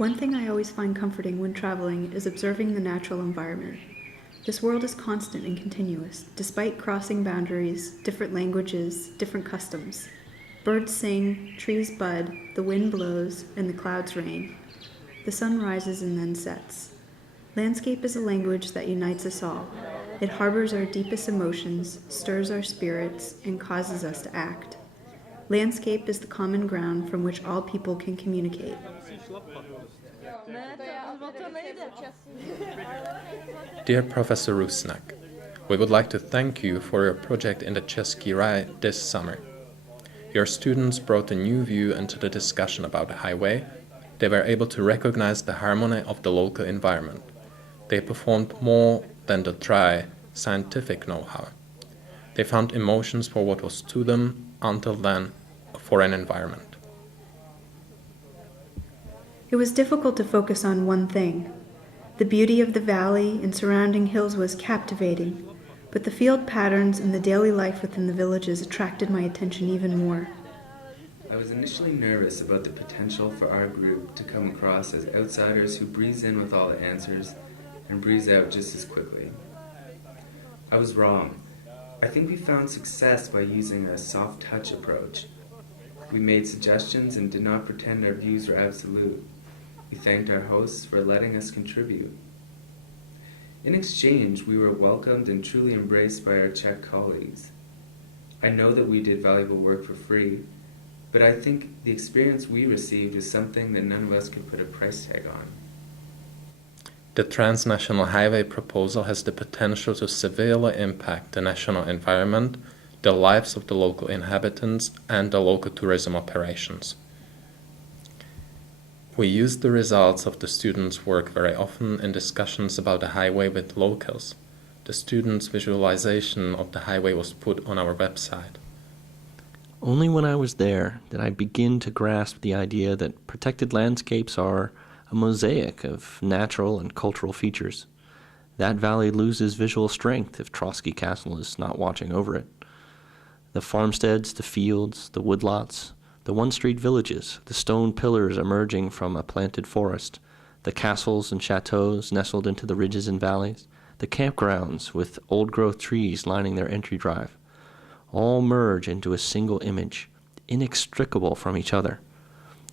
One thing I always find comforting when traveling is observing the natural environment. This world is constant and continuous, despite crossing boundaries, different languages, different customs. Birds sing, trees bud, the wind blows, and the clouds rain. The sun rises and then sets. Landscape is a language that unites us all. It harbors our deepest emotions, stirs our spirits, and causes us to act. Landscape is the common ground from which all people can communicate. Dear Professor Rusnak, we would like to thank you for your project in the Cesky Raj this summer. Your students brought a new view into the discussion about the highway. They were able to recognize the harmony of the local environment. They performed more than the dry, scientific know-how. They found emotions for what was to them, until then, a foreign environment. It was difficult to focus on one thing. The beauty of the valley and surrounding hills was captivating, but the field patterns and the daily life within the villages attracted my attention even more. I was initially nervous about the potential for our group to come across as outsiders who breeze in with all the answers and breeze out just as quickly. I was wrong. I think we found success by using a soft touch approach. We made suggestions and did not pretend our views were absolute. We thanked our hosts for letting us contribute. In exchange, we were welcomed and truly embraced by our Czech colleagues. I know that we did valuable work for free, but I think the experience we received is something that none of us could put a price tag on. The transnational highway proposal has the potential to severely impact the national environment, the lives of the local inhabitants, and the local tourism operations. We use the results of the students' work very often in discussions about the highway with locals. The students' visualization of the highway was put on our website. Only when I was there did I begin to grasp the idea that protected landscapes are a mosaic of natural and cultural features. That valley loses visual strength if Trotsky Castle is not watching over it. The farmsteads, the fields, the woodlots, the one-street villages, the stone pillars emerging from a planted forest, the castles and chateaux nestled into the ridges and valleys, the campgrounds with old-growth trees lining their entry drive, all merge into a single image, inextricable from each other.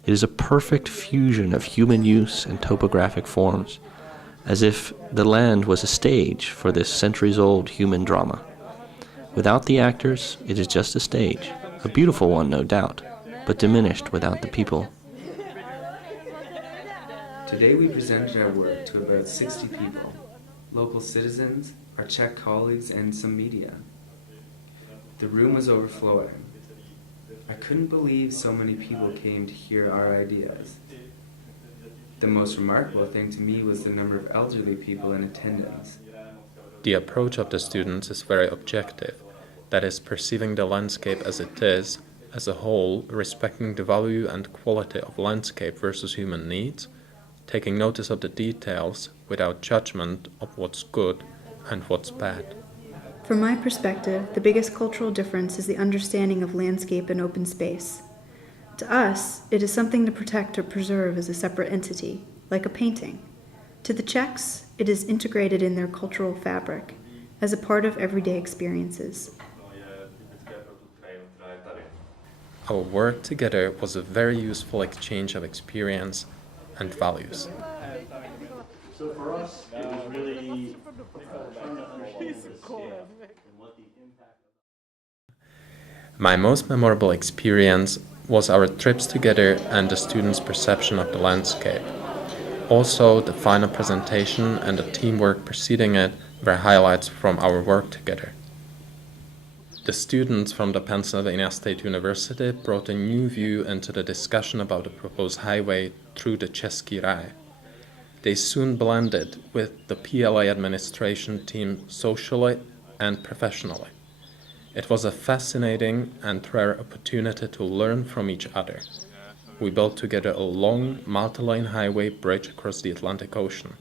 It is a perfect fusion of human use and topographic forms, as if the land was a stage for this centuries-old human drama. Without the actors, it is just a stage, a beautiful one, no doubt, but diminished without the people. Today we presented our work to about 60 people, local citizens, our Czech colleagues, and some media. The room was overflowing. I couldn't believe so many people came to hear our ideas. The most remarkable thing to me was the number of elderly people in attendance. The approach of the students is very objective, that is, perceiving the landscape as it is, as a whole, respecting the value and quality of landscape versus human needs, taking notice of the details without judgment of what's good and what's bad. From my perspective, the biggest cultural difference is the understanding of landscape and open space. To us, it is something to protect or preserve as a separate entity, like a painting. To the Czechs, it is integrated in their cultural fabric, as a part of everyday experiences. Our work together was a very useful exchange of experience and values. So for us, it was really trying to understand what the impact. My most memorable experience was our trips together and the students' perception of the landscape. Also, the final presentation and the teamwork preceding it were highlights from our work together. The students from the Pennsylvania State University brought a new view into the discussion about the proposed highway through the Cesky Raj. They soon blended with the PLA administration team socially and professionally. It was a fascinating and rare opportunity to learn from each other. We built together a long, multi-lane highway bridge across the Atlantic Ocean.